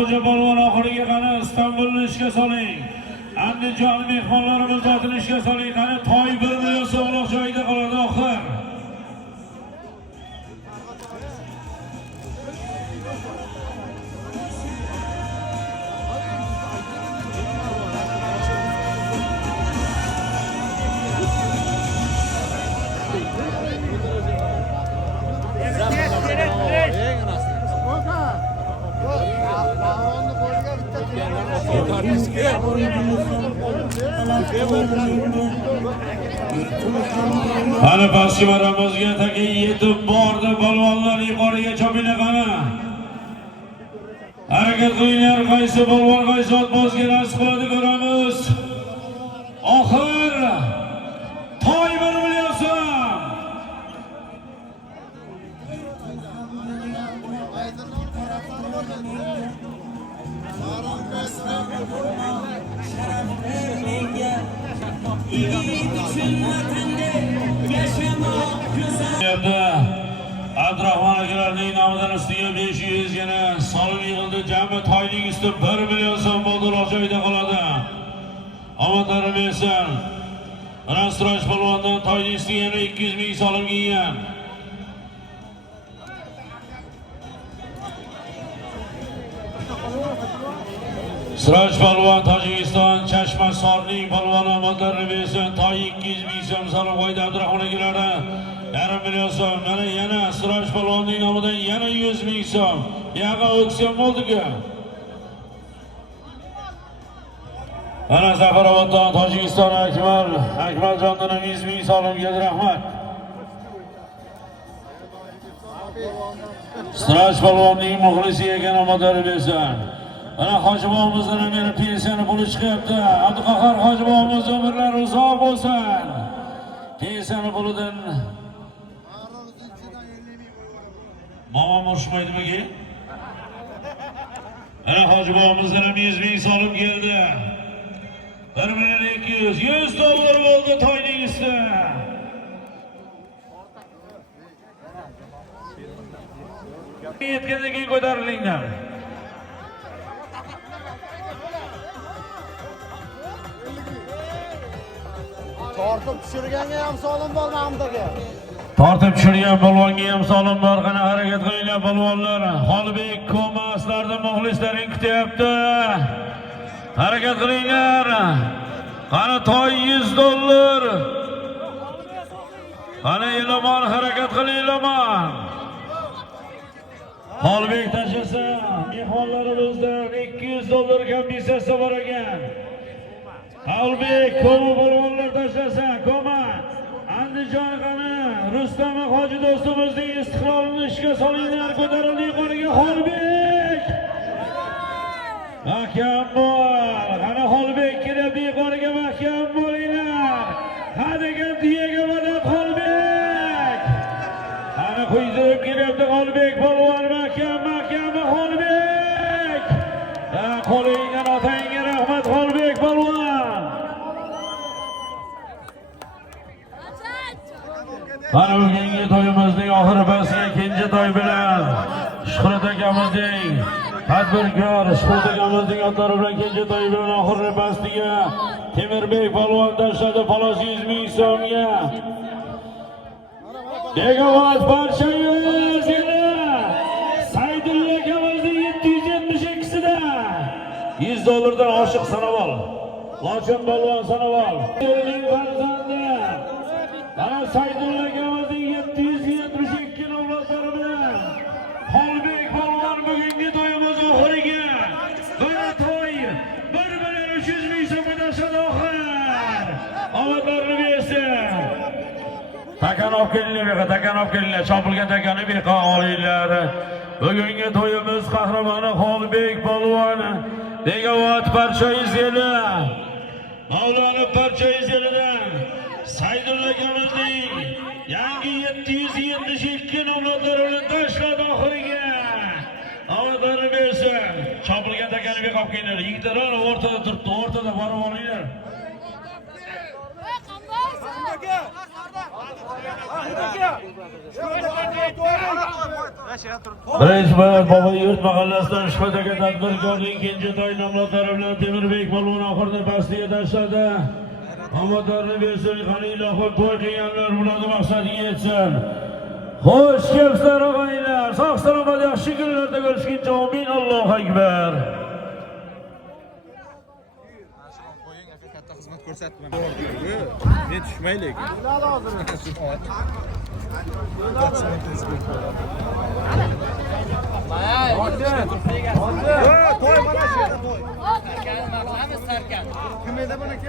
Hoca balvon oxiriga qani Istanbulni ishga soling. Andijon mehmonlarimiz zotini ishga soling. Qani toy 1 million so'mlik joyida qoladi oxir. Ana pastki maramizga taga yetib bordi balvonlar yuqoriga chopina qani. Harakat qilinglar, qaysi balvon qaysi ot bosga nasib qiladi ko'ramiz. Oxir toy 1 million so'm. Abdurahmon akalarning nomidan ustiga 500 yana solim yig'ildi. Jami toyning usti 1 million so'm bo'ldi, joyida qoladi. Omadlarim bersin. Rastrosh polvondan toyning ustiga yana 200 ming solim kiygan. Siroj polvon Tojikiston Chashma Sorning polvoni omadlarini bersin. Toy 200 ming so'm solim qo'ydi Abdurahmon akalari. 1,5 million so'm. Mana yana Siroj polvonning nomidan yana 100 ming so'm. Yaqa auksion bo'ldi-ku. Ana Zafaroboddan Tojikiston Akmaljondan 100 ming so'm keldi, rahmat. Siroj polvonning muxlisi ekan, omadlarini bersin. Ana Hojibomizdan meni pensiyani puli chiqyapti. Abduqahhor Hojibomiz umrlari uzoq bo'lsin. Pensiyani pulidan Mama urishmaydimi ki? Ana Hojibomizdan 100 ming so'm keldi. 1 million 200, 100 dollar bo'ldi toyning usti. Yetgandan keyin ko'tarilinglar. Tortib tushirganga ham solim bor namdagi. Tortib tushirgan balvonga ham solim bor. Qani harakat qilinglar balvonlar. Xolibek Komaslarning muxlislaring kutyapti. Harakat qilinglar. Qani toy 100 dollar. Qani Elomon harakat qilinglar. Xolibek tashlasa, mehmonlarimizdan 200 dollar kompensatsiya bor ekan. Xolibek ko'p balvonlar tashlasa, Koma Andijon qani Rustam Hoji do'stimizning istiqlolini ishga solinglar, ko'tarildi yuqoriga Xolibek. Mahkam bo'l. Qani Xolibek kelyapti yuqoriga, mahkam bo'linglar. Hadigan diyaga madad Xolibek. Qani quydirib kelyapti Xolibek polvon, mahkam Xolibek. Qo'lingdan otangga rahmat Xolibek polvon. Mana bugungi to'yimizning oxiri basiga ikinci to'y bilan Shuhrat akamizning tadbirkor Shuhrat akamizning otlari bilan ikinci to'y bilan oxiri basiga Temirbek polvon tashladi xolos 100 ming so'mga. Begovat barchangiz Saydulla akamizning 772sida 100 dollardan oshiq sanavol. Lochin polvon sanavol. Elning farzandi Ana Saydulla akamizning 772 avlodlari bilan Xolibek polvon bugungi to'yimiz oxiriga mana to'y 1 million 300 ming so'mga tashladi oxir. Omadlarini bersin. Takan olib kelinglar, chopilgan takani beqa olinglar. Bugungi to'yimiz qahramoni Xolibek polvon Begovat Parchoyiz eli. Mavlona Parchoyiz elidan Saydulla akamizning yangi 772 avlodlari bilan tashladi oxiriga. Omadlarini bersin. Chopilgan takani beqa olib kelinglar. Yigitlar o'rtada turibdi, o'rtada borib olinglar. Birinchi bayat Bobay yurt mahallasidan Shuhrataka tadbirkorning ikinci to'y nomlari bilan Temirbek polvon oxirida pastiga tashladi. Omadlarni bersin, qani ilohim to'y qilganlar bularni maqsadiga yetsin. Xo'sh kelibsizlar og'aylar, sog' salomat yaxshi kunlarda ko'rishguncha amin. Allohu akbar. Qo'ying aka, katta xizmat ko'rsatdim. Men tushmaylik. To'y mana shu yerda to'y. Sarkan, kim edi buniki?